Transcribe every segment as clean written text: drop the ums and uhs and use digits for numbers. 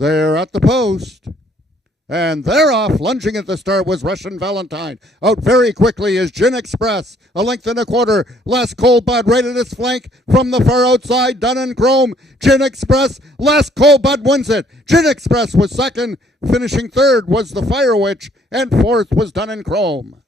They're at the post. And they're off. Lunging at the start was Russian Valentine. Out very quickly is Gin Express. A length and a quarter. Last Cold Bud right at its flank from the far outside. Done in chrome. Gin Express. Last Cold Bud wins it. Gin Express was second. Finishing third was the Fire Witch. And fourth was Done in chrome.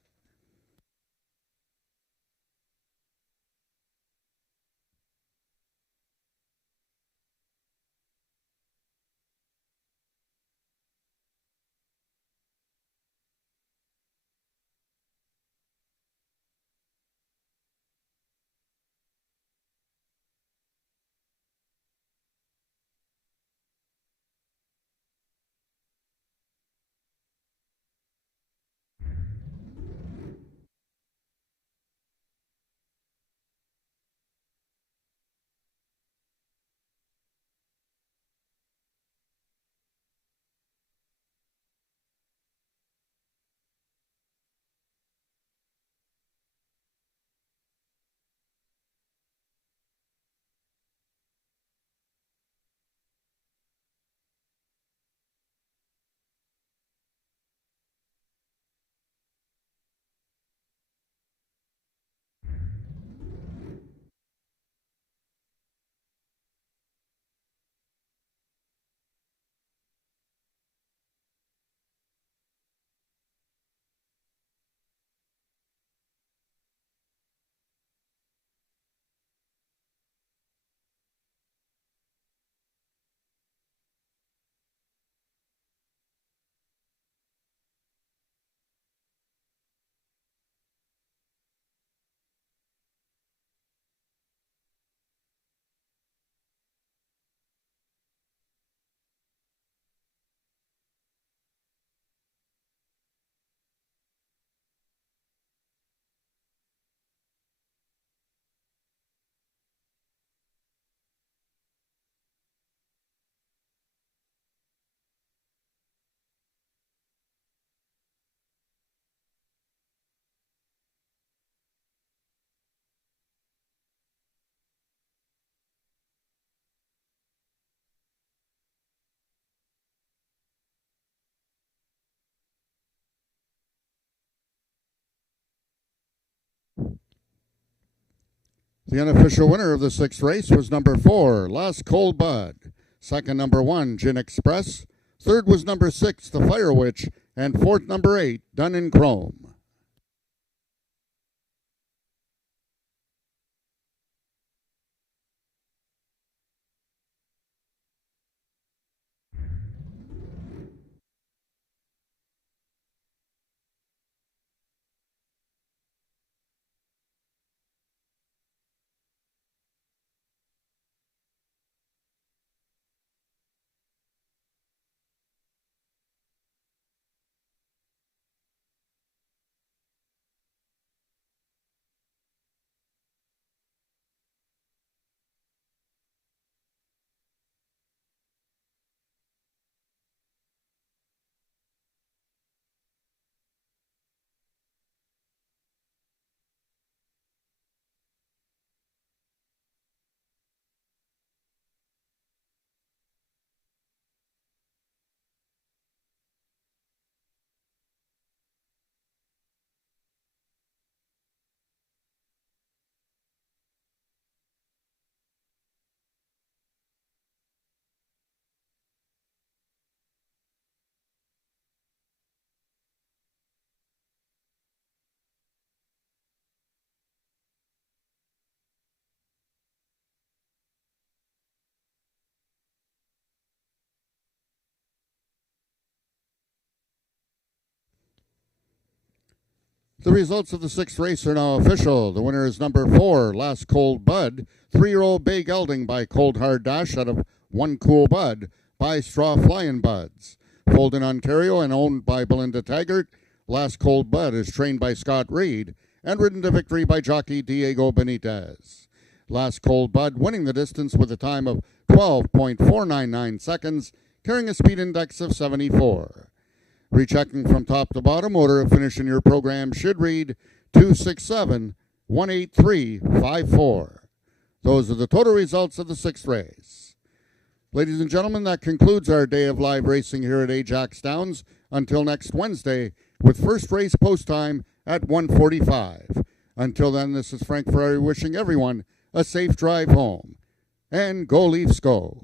The unofficial winner of the sixth race was number 4, Last Cold Bud. Second, number 1, Gin Express. Third was number 6, the Fire Witch. And fourth, number 8, Done in Chrome. The results of the sixth race are now official. The winner is number 4, Last Cold Bud. 3-year-old bay gelding by Cold Hard Dash out of One Cool Bud by Straw Flyin' Buds. Foaled in Ontario and owned by Belinda Taggart, Last Cold Bud is trained by Scott Reed and ridden to victory by jockey Diego Benitez. Last Cold Bud winning the distance with a time of 12.499 seconds, carrying a speed index of 74. Rechecking from top to bottom, order of finish in your program should read 267-183-54. Those are the total results of the sixth race. Ladies and gentlemen, that concludes our day of live racing here at Ajax Downs. Until next Wednesday, with first race post time at 1:45. Until then, this is Frank Ferrari wishing everyone a safe drive home. And go Leafs go.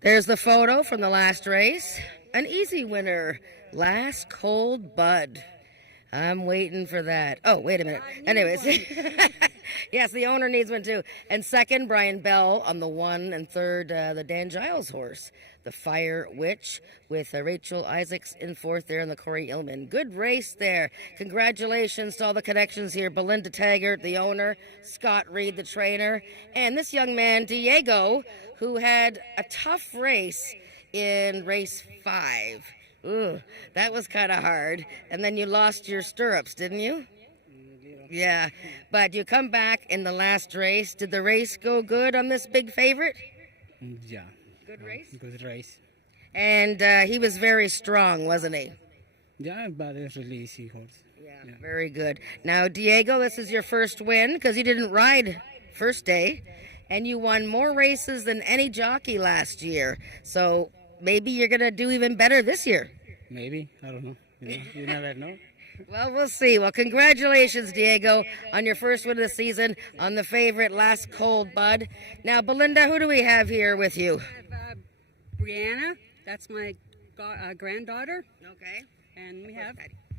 There's the photo from the last race. An easy winner. Last Cold Bud. I'm waiting for that. Oh, wait a minute. Anyways. Yes, the owner needs one too. And second, Brian Bell on the 1, and third, the Dan Giles horse, the Fire Witch, with Rachel Isaacs in fourth there, and the Corey Illman. Good race there. Congratulations to all the connections here. Belinda Taggart, the owner, Scott Reed, the trainer, and this young man, Diego, who had a tough race in race 5. Ooh, that was kind of hard. And then you lost your stirrups, didn't you? Yeah, but you come back in the last race. Did the race go good on this big favorite? Yeah. Good race? Good race. And he was very strong, wasn't he? Yeah, but it's really easy horse. Yeah, very good. Now, Diego, this is your first win because you didn't ride first day, and you won more races than any jockey last year. So maybe you're going to do even better this year. Maybe. I don't know. You never know. Well, we'll see. Well, congratulations, Diego, on your first win of the season on the favorite Last Cold Bud. Now, Belinda, who do we have here with you? Brianna, that's my granddaughter, Okay. and we have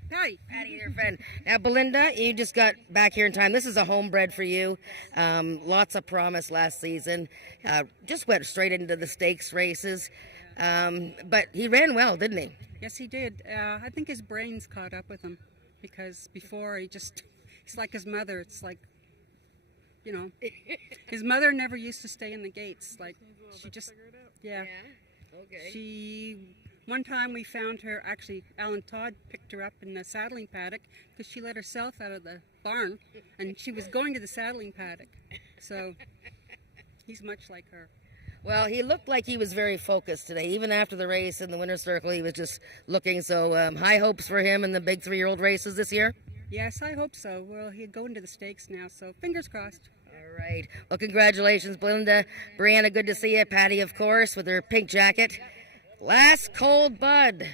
Patty. Patty. Your friend. Now, Belinda, you just got back here in time. This is a homebred for you. Lots of promise last season. Just went straight into the stakes races. But he ran well, didn't he? Yes, he did. I think his brain's caught up with him because before he's like his mother. It's like, his mother never used to stay in the gates. Like, she just, yeah. Okay. One time we found her, actually, Alan Todd picked her up in the saddling paddock because she let herself out of the barn and she was going to the saddling paddock. So he's much like her. Well, he looked like he was very focused today. Even after the race in the winner's circle, he was just looking. So high hopes for him in the big 3-year-old races this year? Yes, I hope so. Well, he'll go into the stakes now, so fingers crossed. All right. Well, congratulations, Belinda. Brianna, good to see you. Patty, of course, with her pink jacket. Last Cold Bud.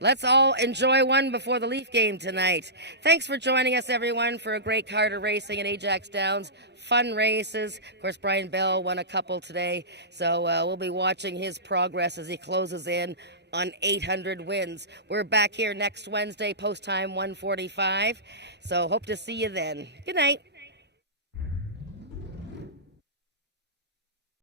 Let's all enjoy one before the Leaf game tonight. Thanks for joining us, everyone, for a great card of racing at Ajax Downs. Fun races. Of course, Brian Bell won a couple today, so we'll be watching his progress as he closes in on 800 wins. We're back here next Wednesday, post time 1:45, so hope to see you then. Good night.